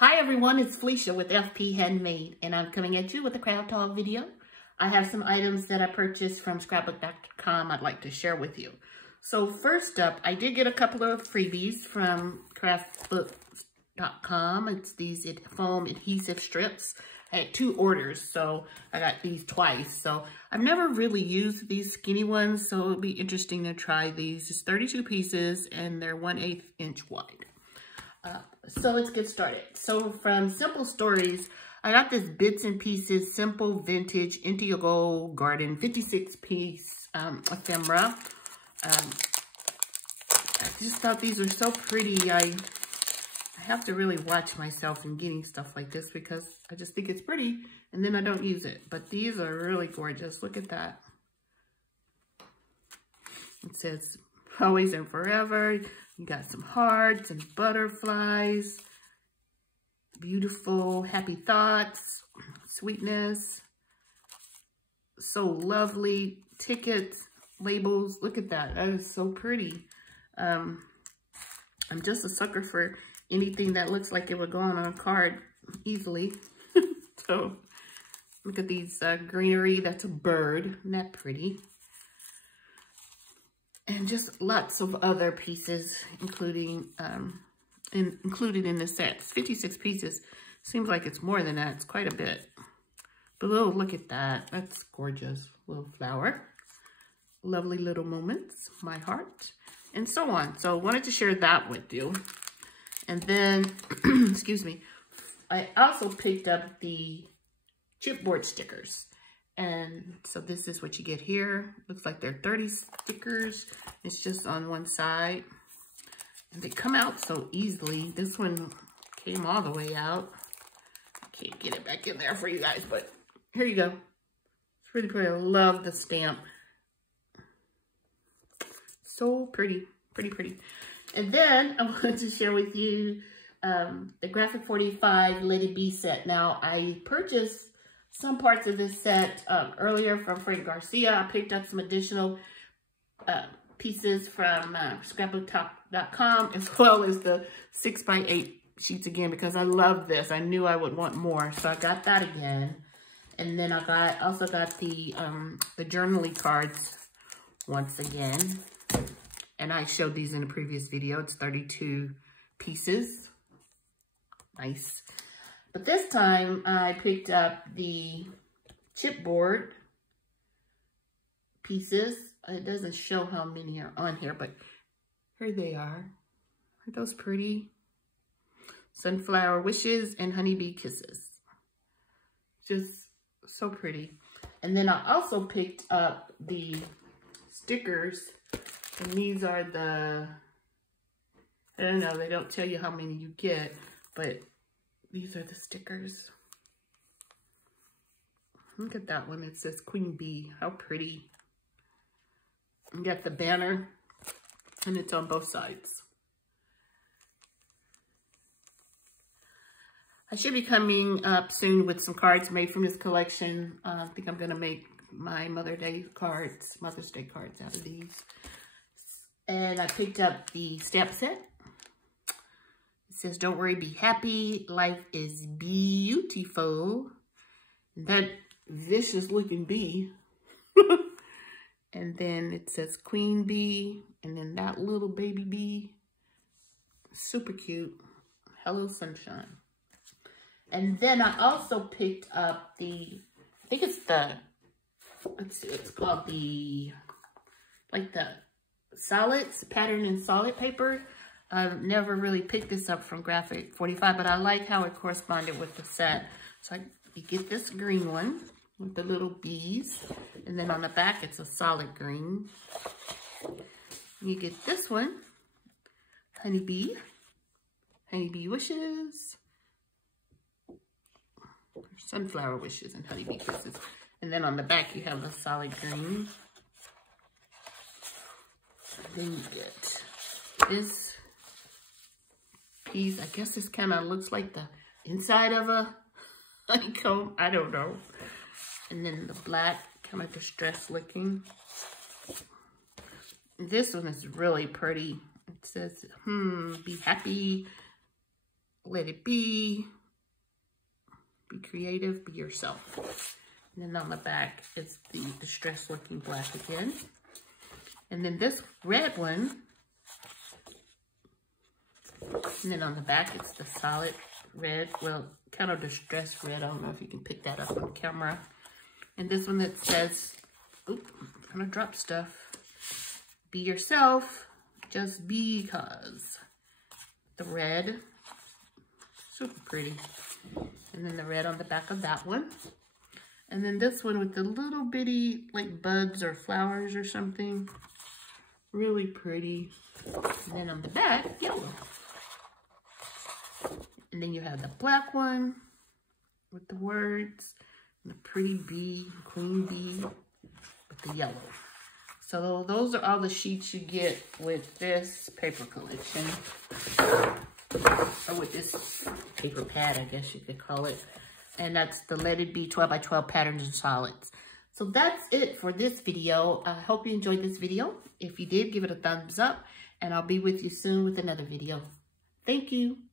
Hi everyone, it's Felicia with FPHandmade, and I'm coming at you with a craft haul video. I have some items that I purchased from Scrapbook.com I'd like to share with you. So first up, I did get a couple of freebies from Scrapbook.com. It's these foam adhesive strips. I had 2 orders, so I got these twice. So I've never really used these skinny ones, so it'll be interesting to try these. It's 32 pieces and they're 1/8 inch wide. So let's get started. So from Simple Stories, I got this Bits and Pieces Simple Vintage Indigo Garden 56 piece ephemera. I just thought these were so pretty. I have to really watch myself in getting stuff like this because I just think it's pretty and then I don't use it. But these are really gorgeous. Look at that. It says always and forever. You got some hearts and butterflies, beautiful, happy thoughts, sweetness, so lovely, tickets, labels. Look at that. That is so pretty. I'm just a sucker for anything that looks like it would go on a card easily. So look at these greenery. That's a bird. Isn't that pretty? And just lots of other pieces, including included in the set. It's 56 pieces. Seems like it's more than that. It's quite a bit. But oh, look at that. That's gorgeous. Little flower. Lovely little moments. My heart. And so on. So I wanted to share that with you. And then, excuse me, I also picked up the chipboard stickers. And so this is what you get here. Looks like they're 30 stickers. It's just on one side. And they come out so easily. This one came all the way out. I can't get it back in there for you guys, but here you go. It's really pretty. I love the stamp. So pretty, pretty, pretty. And then I wanted to share with you the Graphic 45 Let It Be set. Now, I purchased some parts of this set earlier from Frank Garcia. I picked up some additional pieces from Scrapbook.com, as well as the 6x8 sheets again, because I love this. I knew I would want more, so I got that again. And then I also got the journaling cards once again. And I showed these in a previous video. It's 32 pieces. Nice. But this time, I picked up the chipboard pieces. It doesn't show how many are on here, but here they are. Aren't those pretty? Sunflower Wishes and Honeybee Kisses. Just so pretty. And then I also picked up the stickers. And these are the, I don't know, they don't tell you how many you get, but these are the stickers. Look at that one. It says Queen Bee. How pretty. You got the banner, and it's on both sides. I should be coming up soon with some cards made from this collection. I think I'm going to make my Mother's Day cards out of these. And I picked up the stamp set. It says, don't worry, be happy. Life is beautiful. That vicious looking bee. And then it says Queen Bee. And then that little baby bee. Super cute. Hello, Sunshine. And then I also picked up the, I think it's the, let's see, it's called the, like the solids, pattern in solid paper. I've never really picked this up from Graphic 45, but I like how it corresponded with the set. So you get this green one with the little bees, and then on the back it's a solid green. You get this one, Honeybee Wishes, Sunflower Wishes and Honeybee Kisses. And then on the back you have the solid green. Then you get this piece. I guess this kind of looks like the inside of a honeycomb. I don't know. And then the black, kind of distressed looking. This one is really pretty. It says, be happy. Let it be creative, be yourself. And then on the back, it's the distressed looking black again. And then this red one, and then on the back, it's the solid red, well, kind of distressed red. I don't know if you can pick that up on camera. And this one that says, oop, I'm gonna drop stuff. Be yourself, just because. The red, super pretty. And then the red on the back of that one. And then this one with the little bitty like buds or flowers or something. Really pretty. And then on the back, yellow. And then you have the black one with the words. And the pretty bee, queen bee with the yellow. So those are all the sheets you get with this paper collection. Or with this paper pad, I guess you could call it. And that's the Let It Be 12 by 12 patterns and solids. So that's it for this video. I hope you enjoyed this video. If you did, give it a thumbs up. And I'll be with you soon with another video. Thank you.